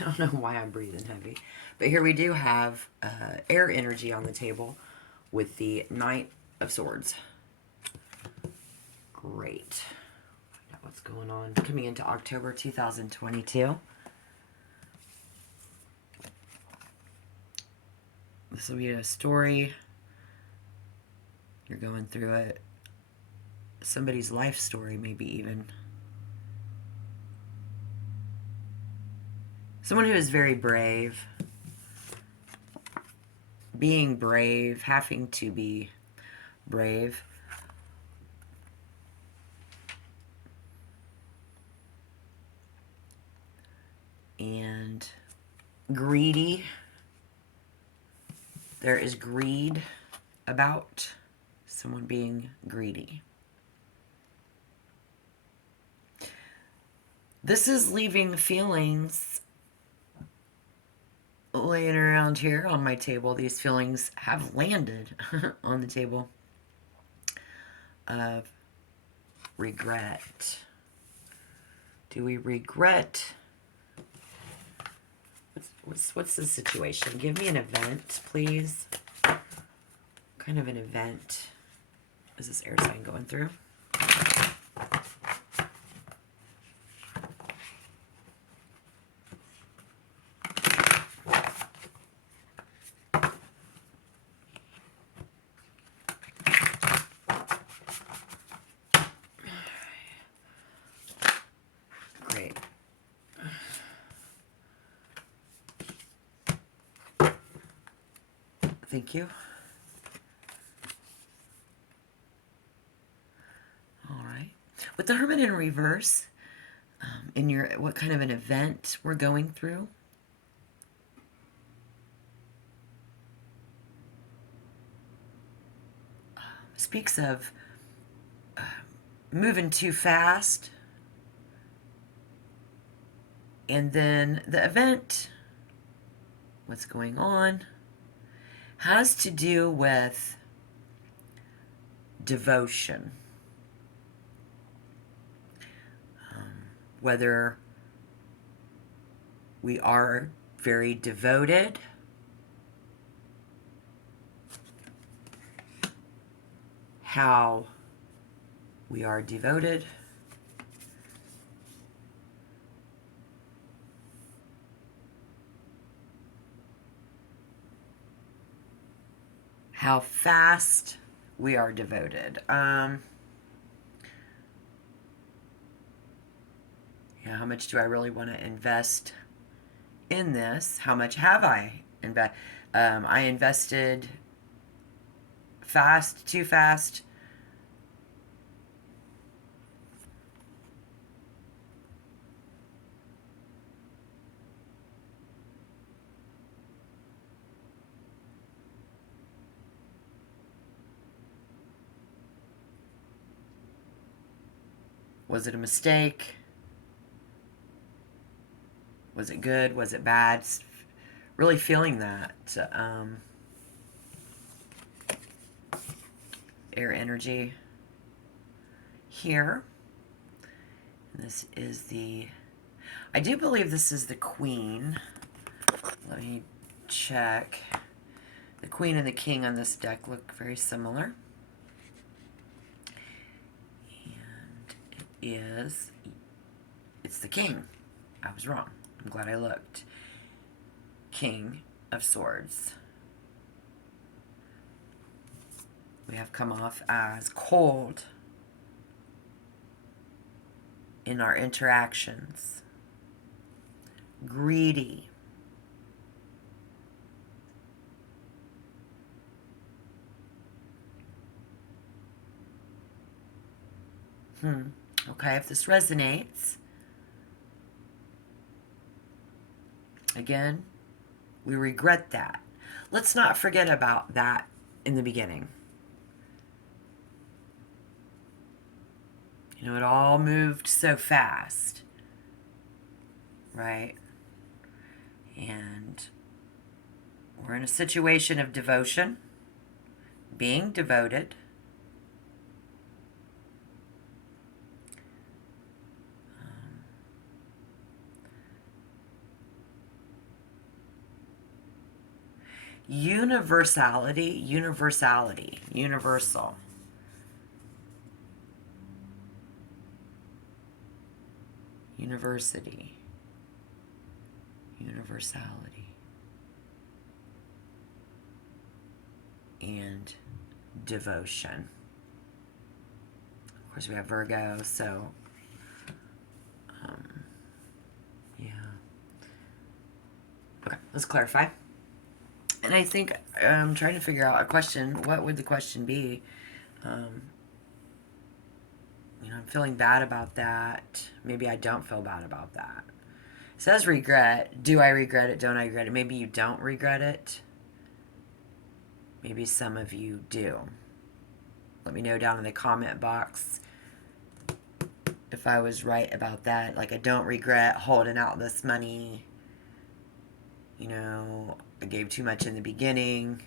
I don't know why I'm breathing heavy. But here we do have air energy on the table with the Knight of Swords. Great. Find out what's going on. Coming into October 2022. This will be a story. You're going through it. Somebody's life story, maybe even. Someone who is very brave. Being brave, having to be brave. And greedy. There is greed about someone being greedy. This is leaving feelings laying around here on my table. These feelings have landed on the table of regret. Do we regret? What's the situation? Give me an event, please. What kind of an event is this air sign going through? Great. Thank you. All right. With the Hermit in reverse, in your what kind of an event we're going through? Speaks of moving too fast, and then the event, what's going on, has to do with devotion. Whether we are very devoted, how we are devoted, how fast we are devoted. How much do I really want to invest in this? How much have I invested? I invested fast, too fast. Was it a mistake? Was it good? Was it bad? Really feeling that air energy here. And this is the, I do believe this is the Queen. Let me check. The Queen and the King on this deck look very similar. And it's the King. I was wrong. I'm glad I looked. King of Swords. We have come off as cold in our interactions, greedy, okay, if this resonates, again, we regret that. Let's not forget about that in the beginning. You know, it all moved so fast, right? And we're in a situation of devotion, being devoted. Universality, universality, universal. University, universality, and devotion. Of course, we have Virgo, so yeah. Okay, let's clarify. And I think I'm trying to figure out a question. What would the question be? I'm feeling bad about that. Maybe I don't feel bad about that. It says regret. Do I regret it? Don't I regret it? Maybe you don't regret it. Maybe some of you do. Let me know down in the comment box if I was right about that. Like, I don't regret holding out this money. I gave too much in the beginning.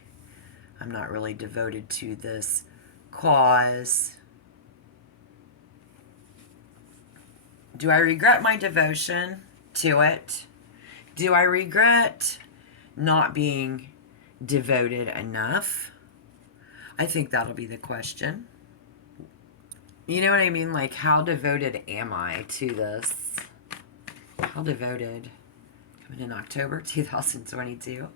I'm not really devoted to this cause. Do I regret my devotion to it? Do I regret not being devoted enough? I think that'll be the question. You know what I mean? Like, how devoted am I to this? How devoted? Coming in October 2022.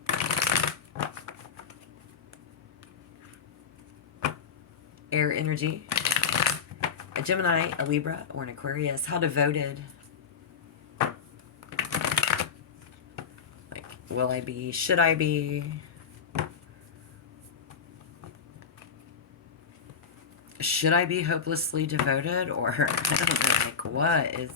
Air energy. A Gemini, a Libra, or an Aquarius. How devoted? Like, will I be? Should I be? Should I be hopelessly devoted? Or, I don't know, like, what is...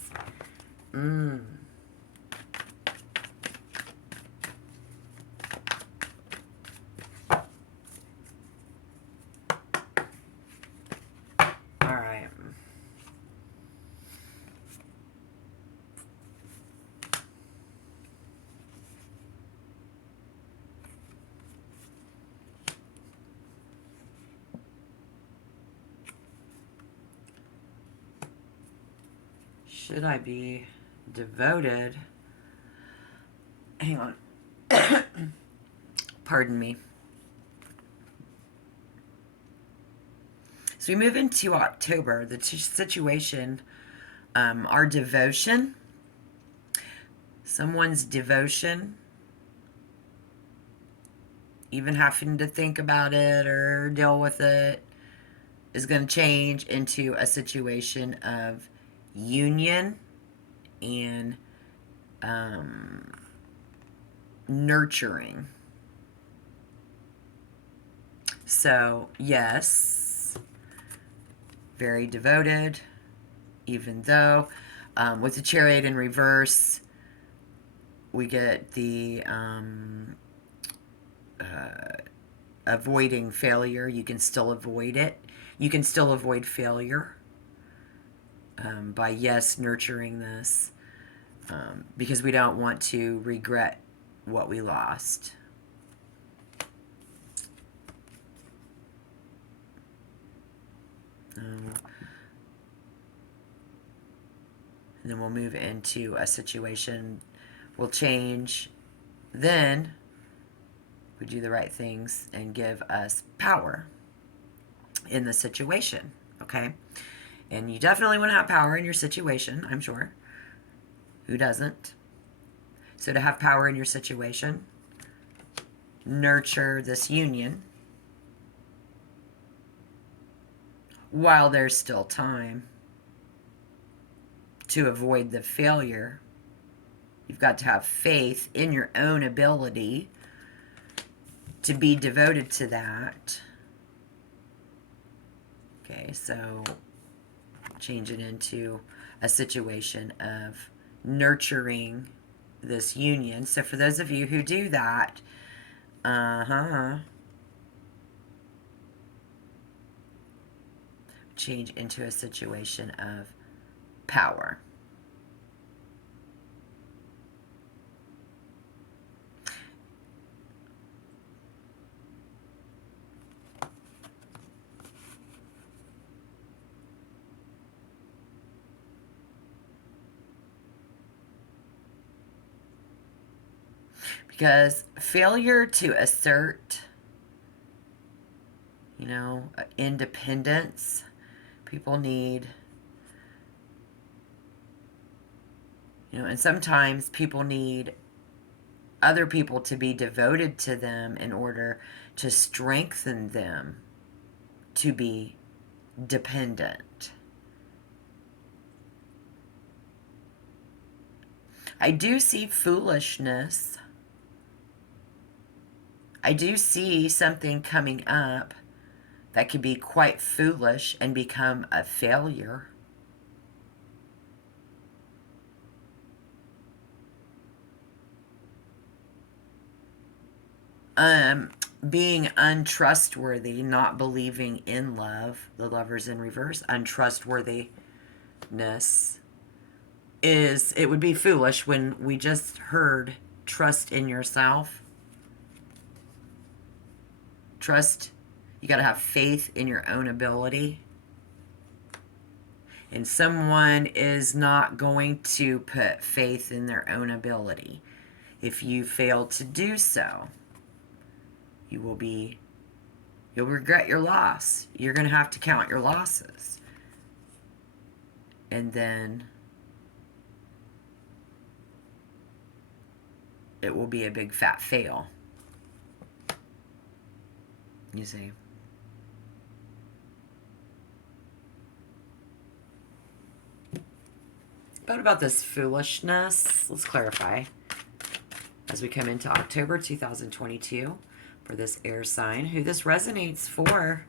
Alright. Should I be devoted? Hang on. Pardon me. So we move into October. The situation, our devotion, someone's devotion, even having to think about it or deal with it, is going to change into a situation of union and nurturing. So, yes, very devoted, even though with the Chariot in reverse, we get the avoiding failure. You can still avoid it. You can still avoid failure by, yes, nurturing this, because we don't want to regret what we lost. And then we'll move into a situation. We'll change. Then we do the right things and give us power in the situation. Okay? And you definitely want to have power in your situation, I'm sure. Who doesn't? So to have power in your situation, nurture this union while there's still time to avoid the failure. You've got to have faith in your own ability to be devoted to that. Okay, so change it into a situation of nurturing this union. So for those of you who do that, change into a situation of power. Because failure to assert, independence, people need, and sometimes people need other people to be devoted to them in order to strengthen them to be dependent. I do see foolishness. I do see something coming up that could be quite foolish and become a failure. Being untrustworthy, not believing in love, the Lovers in reverse, untrustworthiness it would be foolish when we just heard trust in yourself. Trust, you got to have faith in your own ability. And someone is not going to put faith in their own ability. If you fail to do so, you'll regret your loss. You're going to have to count your losses. And then it will be a big fat fail. You see. But about this foolishness, let's clarify. As we come into October 2022, for this air sign, who this resonates for.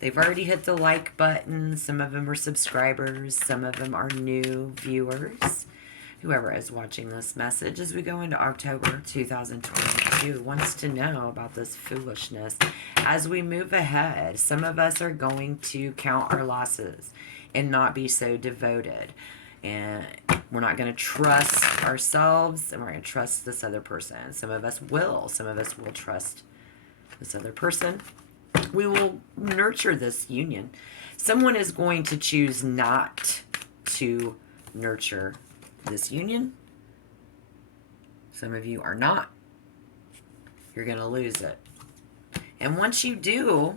They've already hit the like button. Some of them are subscribers. Some of them are new viewers. Whoever is watching this message as we go into October 2022 wants to know about this foolishness. As we move ahead, some of us are going to count our losses and not be so devoted. And we're not going to trust ourselves, and we're going to trust this other person. Some of us will. Some of us will trust this other person. We will nurture this union. Someone is going to choose not to nurture this union. Some of you are not. You're going to lose it. And once you do,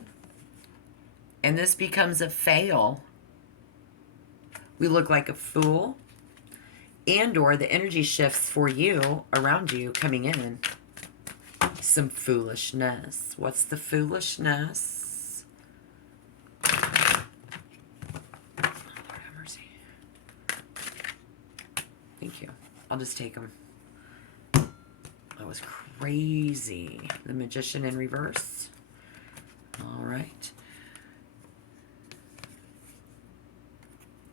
and this becomes a fail, we look like a fool, and or the energy shifts for you, around you, coming in. Some foolishness. What's the foolishness? Lord have mercy. Thank you. I'll just take them. That was crazy. The Magician in reverse. All right.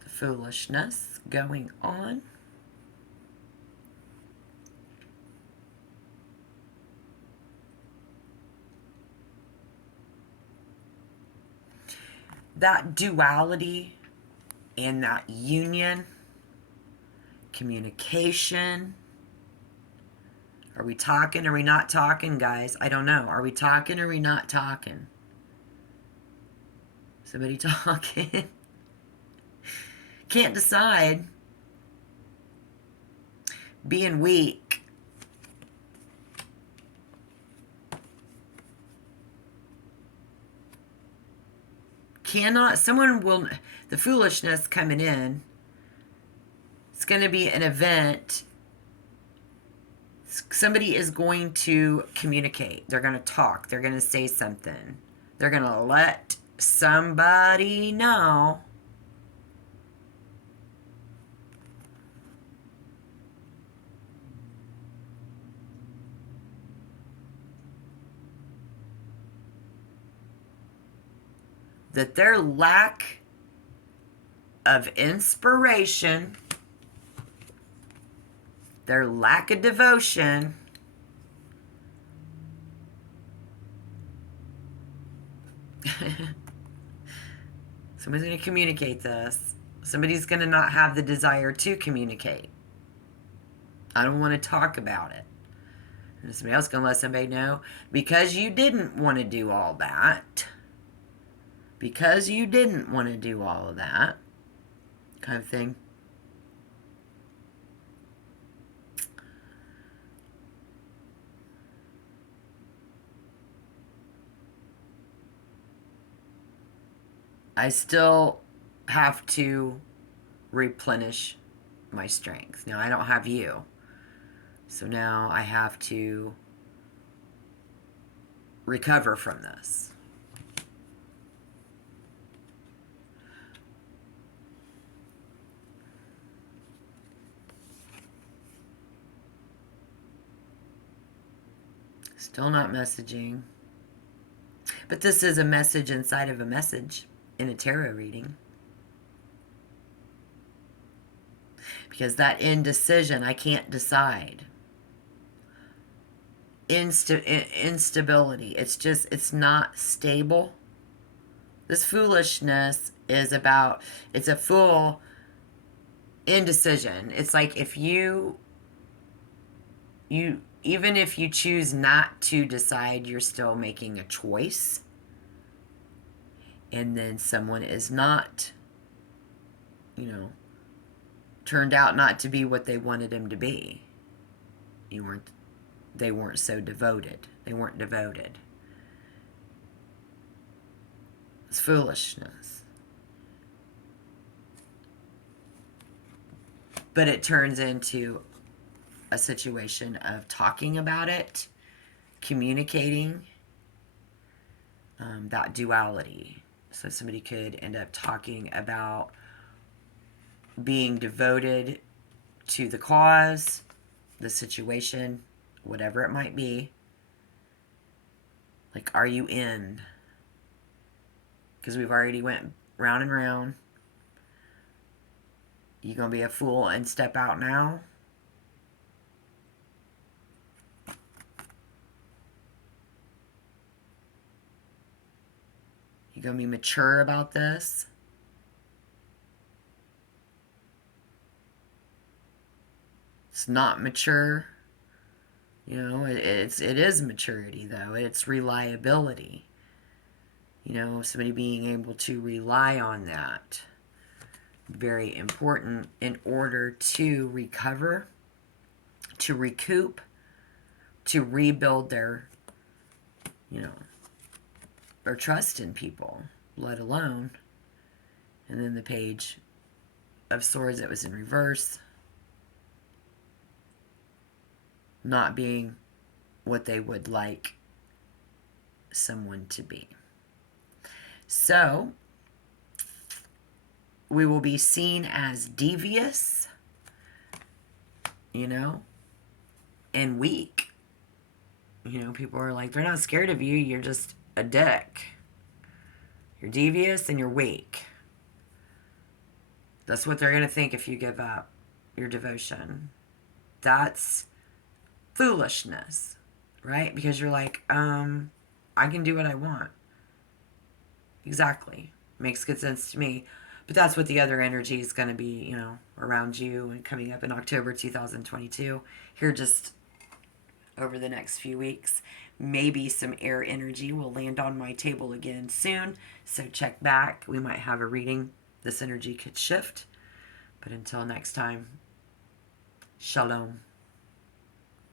Foolishness going on. That duality and that union, communication. Are we talking? Are we not talking, guys? I don't know. Are we talking or are we not talking? Somebody talking? Can't decide. Being weak. Someone will, the foolishness coming in, it's going to be an event. Somebody is going to communicate. They're going to talk. They're going to say something. They're going to let somebody know. That their lack of inspiration, their lack of devotion, somebody's going to communicate this. Somebody's going to not have the desire to communicate. I don't want to talk about it. And somebody else going to let somebody know, because you didn't want to do all that. Because you didn't want to do all of that, kind of thing. I still have to replenish my strength. Now, I don't have you. So now I have to recover from this. Still not messaging. But this is a message inside of a message in a tarot reading. Because that indecision, I can't decide. Instability. It's not stable. This foolishness is about, it's a full indecision. It's like if you even if you choose not to decide, you're still making a choice. And then someone is not, turned out not to be what they wanted him to be. They weren't so devoted. They weren't devoted. It's foolishness. But it turns into a situation of talking about it, communicating, that duality. So somebody could end up talking about being devoted to the cause, the situation, whatever it might be. Like, are you in? Because we've already went round and round. You gonna be a fool and step out now? You gonna be mature about this? It's not mature. It is maturity, though. It's reliability. Somebody being able to rely on that. Very important in order to recover, to recoup, to rebuild their trust in people, let alone. And then the Page of Swords that was in reverse. Not being what they would like someone to be. So, we will be seen as devious, and weak. People are like, they're not scared of you, you're just a dick. You're devious and you're weak. That's what they're going to think if you give up your devotion. That's foolishness, right? Because you're like, I can do what I want. Exactly. Makes good sense to me. But that's what the other energy is going to be, around you and coming up in October 2022. Here just over the next few weeks. Maybe some air energy will land on my table again soon. So check back. We might have a reading. This energy could shift. But until next time, shalom.